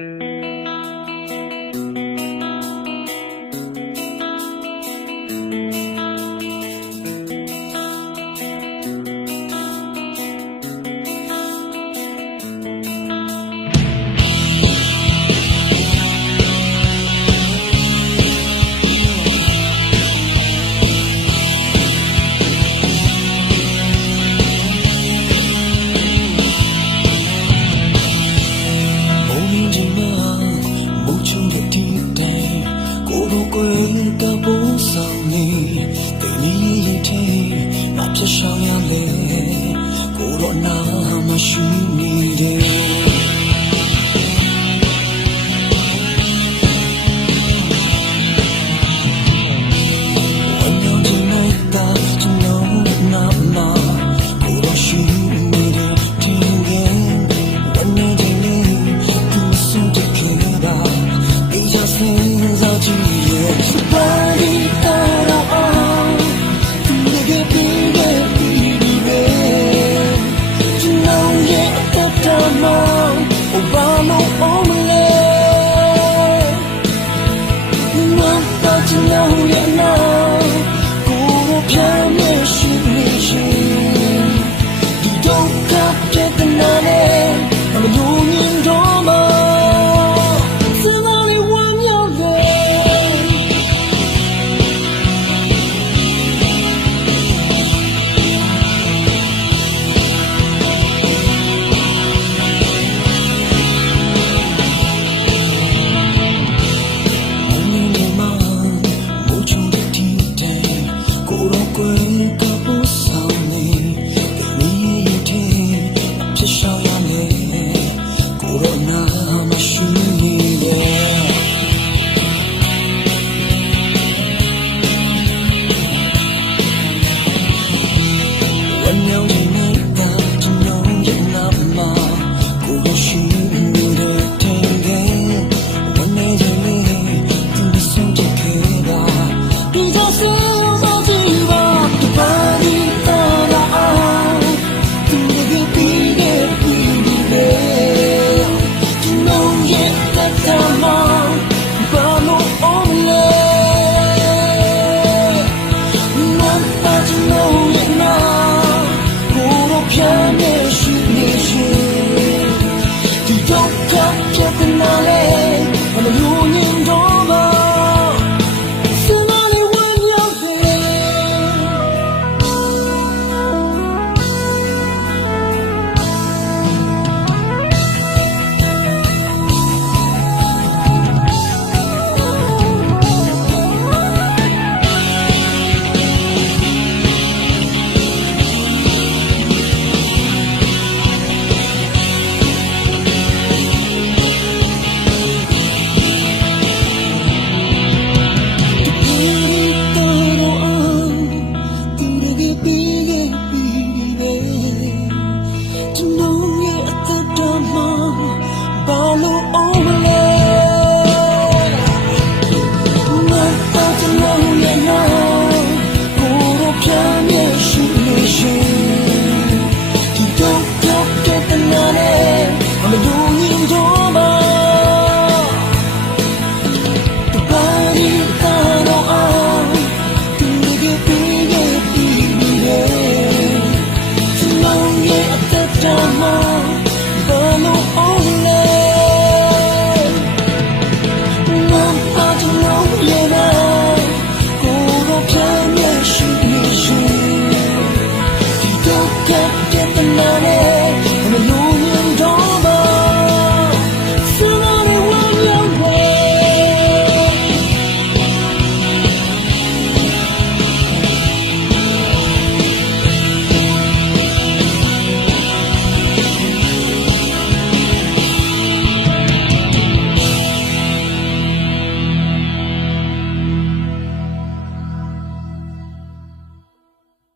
Mm-hmm. 上扬的，古罗那马西尼的。know you. puro. no after more.